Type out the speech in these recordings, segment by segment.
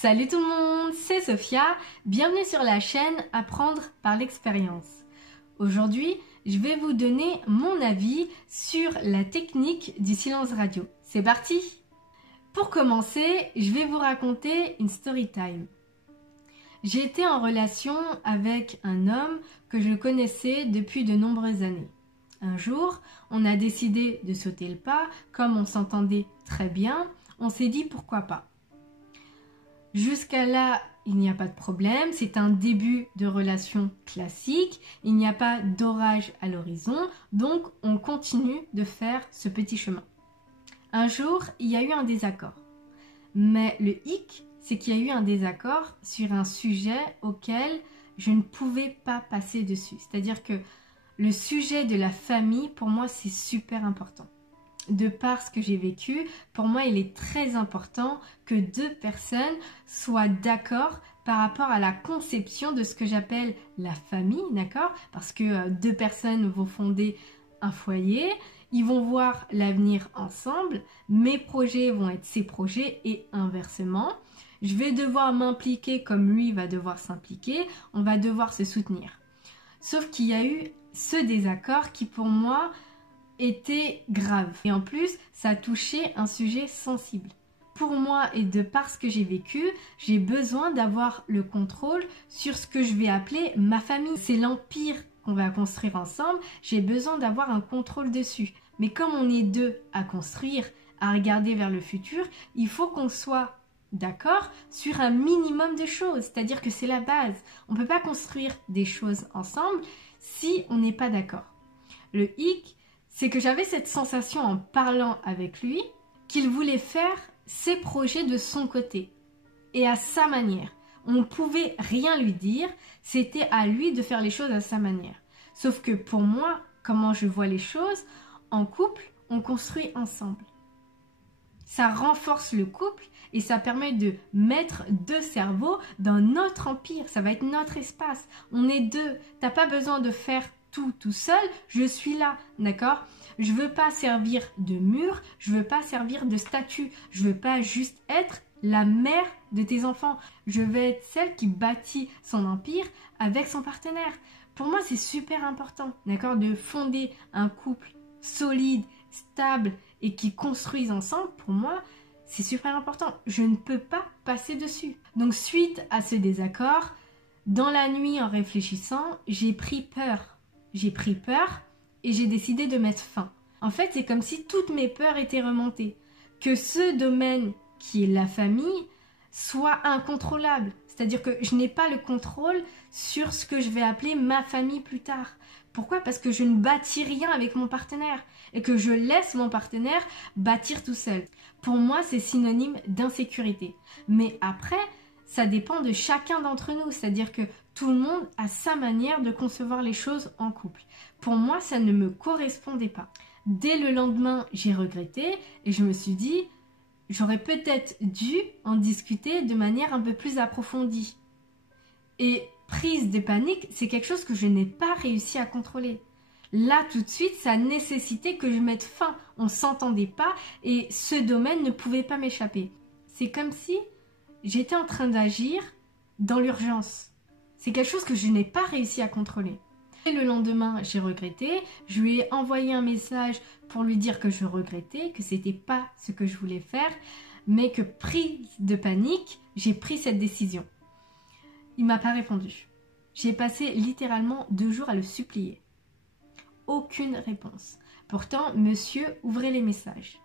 Salut tout le monde, c'est Sophia, bienvenue sur la chaîne Apprendre par l'expérience. Aujourd'hui, je vais vous donner mon avis sur la technique du silence radio. C'est parti! Pour commencer, je vais vous raconter une story time. J'ai été en relation avec un homme que je connaissais depuis de nombreuses années. Un jour, on a décidé de sauter le pas, comme on s'entendait très bien, on s'est dit pourquoi pas. Jusqu'à là, il n'y a pas de problème, c'est un début de relation classique, il n'y a pas d'orage à l'horizon, donc on continue de faire ce petit chemin. Un jour, il y a eu un désaccord. Mais le hic, c'est qu'il y a eu un désaccord sur un sujet auquel je ne pouvais pas passer dessus. C'est-à-dire que le sujet de la famille, pour moi, c'est super important. De par ce que j'ai vécu, pour moi, il est très important que deux personnes soient d'accord par rapport à la conception de ce que j'appelle la famille, d'accord? Parce que deux personnes vont fonder un foyer, ils vont voir l'avenir ensemble, mes projets vont être ses projets et inversement. Je vais devoir m'impliquer comme lui va devoir s'impliquer, on va devoir se soutenir. Sauf qu'il y a eu ce désaccord qui pour moi était grave. Et en plus, ça touchait un sujet sensible. Pour moi et de par ce que j'ai vécu, j'ai besoin d'avoir le contrôle sur ce que je vais appeler ma famille. C'est l'empire qu'on va construire ensemble, j'ai besoin d'avoir un contrôle dessus. Mais comme on est deux à construire, à regarder vers le futur, il faut qu'on soit d'accord sur un minimum de choses. C'est-à-dire que c'est la base. On ne peut pas construire des choses ensemble si on n'est pas d'accord. Le hic, c'est que j'avais cette sensation en parlant avec lui qu'il voulait faire ses projets de son côté et à sa manière. On ne pouvait rien lui dire, c'était à lui de faire les choses à sa manière. Sauf que pour moi, comment je vois les choses, en couple, on construit ensemble. Ça renforce le couple et ça permet de mettre deux cerveaux dans notre empire. Ça va être notre espace. On est deux. T'as pas besoin de faire tout seul, je suis là, d'accord? Je veux pas servir de mur, je veux pas servir de statue, je veux pas juste être la mère de tes enfants. Je veux être celle qui bâtit son empire avec son partenaire. Pour moi, c'est super important, d'accord? De fonder un couple solide, stable et qui construisent ensemble, pour moi, c'est super important. Je ne peux pas passer dessus. Donc, suite à ce désaccord, dans la nuit, en réfléchissant, j'ai pris peur. J'ai pris peur et j'ai décidé de mettre fin. En fait, c'est comme si toutes mes peurs étaient remontées. Que ce domaine qui est la famille soit incontrôlable. C'est-à-dire que je n'ai pas le contrôle sur ce que je vais appeler ma famille plus tard. Pourquoi? Parce que je ne bâtis rien avec mon partenaire et que je laisse mon partenaire bâtir tout seul. Pour moi, c'est synonyme d'insécurité. Mais après, ça dépend de chacun d'entre nous. C'est-à-dire que tout le monde a sa manière de concevoir les choses en couple. Pour moi, ça ne me correspondait pas. Dès le lendemain, j'ai regretté et je me suis dit, j'aurais peut-être dû en discuter de manière un peu plus approfondie. Et prise de panique, c'est quelque chose que je n'ai pas réussi à contrôler. Là, tout de suite, ça nécessitait que je mette fin. On ne s'entendait pas et ce domaine ne pouvait pas m'échapper. C'est comme si j'étais en train d'agir dans l'urgence. C'est quelque chose que je n'ai pas réussi à contrôler. Et le lendemain, j'ai regretté. Je lui ai envoyé un message pour lui dire que je regrettais, que c'était pas ce que je voulais faire, mais que prise de panique, j'ai pris cette décision. Il m'a pas répondu. J'ai passé littéralement 2 jours à le supplier. Aucune réponse. Pourtant, monsieur ouvrait les messages.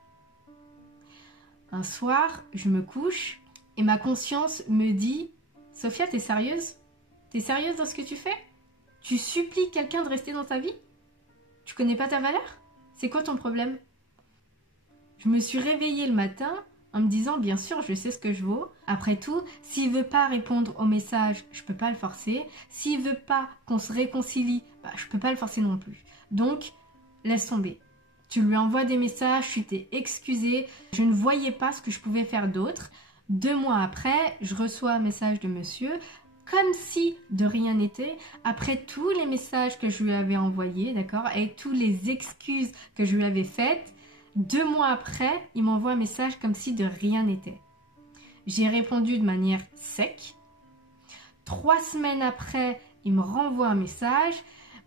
Un soir, je me couche et ma conscience me dit « Sophia, t'es sérieuse ? T'es sérieuse dans ce que tu fais ? Tu supplies quelqu'un de rester dans ta vie ? Tu connais pas ta valeur ? C'est quoi ton problème ?» Je me suis réveillée le matin en me disant « Bien sûr, je sais ce que je vaux. Après tout, s'il veut pas répondre au message, je peux pas le forcer. S'il veut pas qu'on se réconcilie, je peux pas le forcer non plus. Donc, laisse tomber. Tu lui envoies des messages, tu t'es excusée. Je ne voyais pas ce que je pouvais faire d'autre. 2 mois après, je reçois un message de monsieur, comme si de rien n'était, après tous les messages que je lui avais envoyés, d'accord, avec toutes les excuses que je lui avais faites, 2 mois après, il m'envoie un message comme si de rien n'était. J'ai répondu de manière sec. 3 semaines après, il me renvoie un message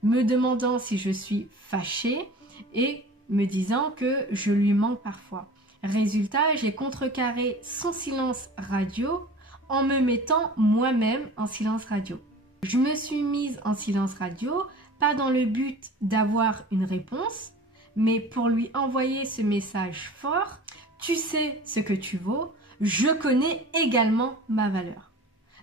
me demandant si je suis fâchée et me disant que je lui manque parfois. Résultat, j'ai contrecarré son silence radio en me mettant moi-même en silence radio. Je me suis mise en silence radio, pas dans le but d'avoir une réponse, mais pour lui envoyer ce message fort. Tu sais ce que tu vaux, je connais également ma valeur.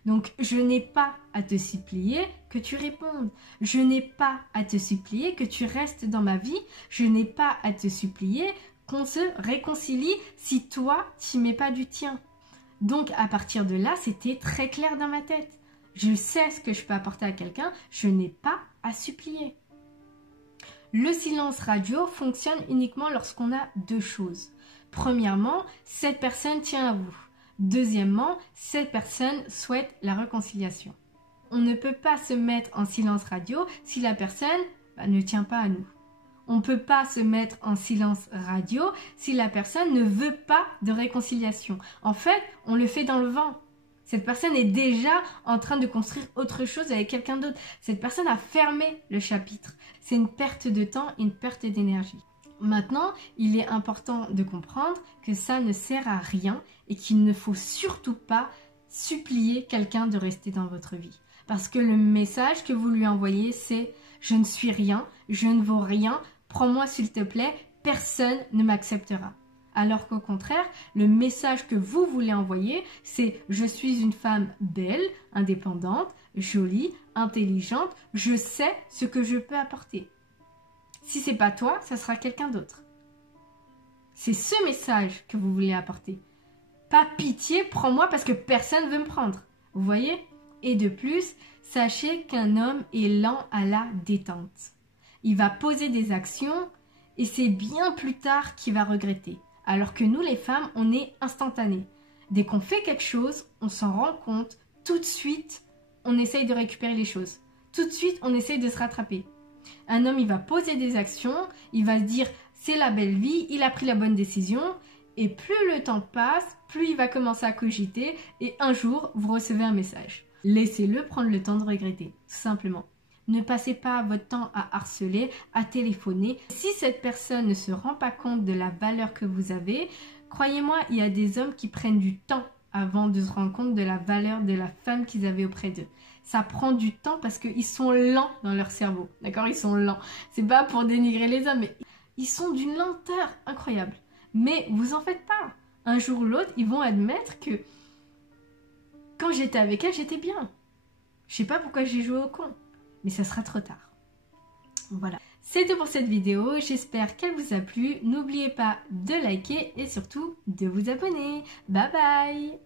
Donc, je n'ai pas à te supplier que tu répondes. Je n'ai pas à te supplier que tu restes dans ma vie. Je n'ai pas à te supplier qu'on se réconcilie si toi, tu n'y mets pas du tien. Donc, à partir de là, c'était très clair dans ma tête. Je sais ce que je peux apporter à quelqu'un. Je n'ai pas à supplier. Le silence radio fonctionne uniquement lorsqu'on a 2 choses. Premièrement, cette personne tient à vous. Deuxièmement, cette personne souhaite la réconciliation. On ne peut pas se mettre en silence radio si la personne ne tient pas à nous. On ne peut pas se mettre en silence radio si la personne ne veut pas de réconciliation. En fait, on le fait dans le vent. Cette personne est déjà en train de construire autre chose avec quelqu'un d'autre. Cette personne a fermé le chapitre. C'est une perte de temps, une perte d'énergie. Maintenant, il est important de comprendre que ça ne sert à rien et qu'il ne faut surtout pas supplier quelqu'un de rester dans votre vie. Parce que le message que vous lui envoyez, c'est « Je ne suis rien, je ne vaux rien, prends-moi s'il te plaît, personne ne m'acceptera ». Alors qu'au contraire, le message que vous voulez envoyer, c'est « Je suis une femme belle, indépendante, jolie, intelligente, je sais ce que je peux apporter ». Si c'est pas toi, ça sera quelqu'un d'autre. C'est ce message que vous voulez apporter. Pas pitié, prends-moi parce que personne veut me prendre. Vous voyez? Et de plus, sachez qu'un homme est lent à la détente. Il va poser des actions et c'est bien plus tard qu'il va regretter. Alors que nous, les femmes, on est instantanées. Dès qu'on fait quelque chose, on s'en rend compte, tout de suite, on essaye de récupérer les choses. Tout de suite, on essaye de se rattraper. Un homme, il va poser des actions, il va se dire c'est la belle vie, il a pris la bonne décision et plus le temps passe, plus il va commencer à cogiter et un jour, vous recevez un message. Laissez-le prendre le temps de regretter, tout simplement. Ne passez pas votre temps à harceler, à téléphoner. Si cette personne ne se rend pas compte de la valeur que vous avez, croyez-moi, il y a des hommes qui prennent du temps avant de se rendre compte de la valeur de la femme qu'ils avaient auprès d'eux. Ça prend du temps parce qu'ils sont lents dans leur cerveau. D'accord? Ils sont lents. C'est pas pour dénigrer les hommes, mais ils sont d'une lenteur incroyable. Mais vous en faites pas. Un jour ou l'autre, ils vont admettre que quand j'étais avec elle, j'étais bien. Je sais pas pourquoi j'ai joué au con. Mais ça sera trop tard. Voilà. C'est tout pour cette vidéo. J'espère qu'elle vous a plu. N'oubliez pas de liker et surtout de vous abonner. Bye bye!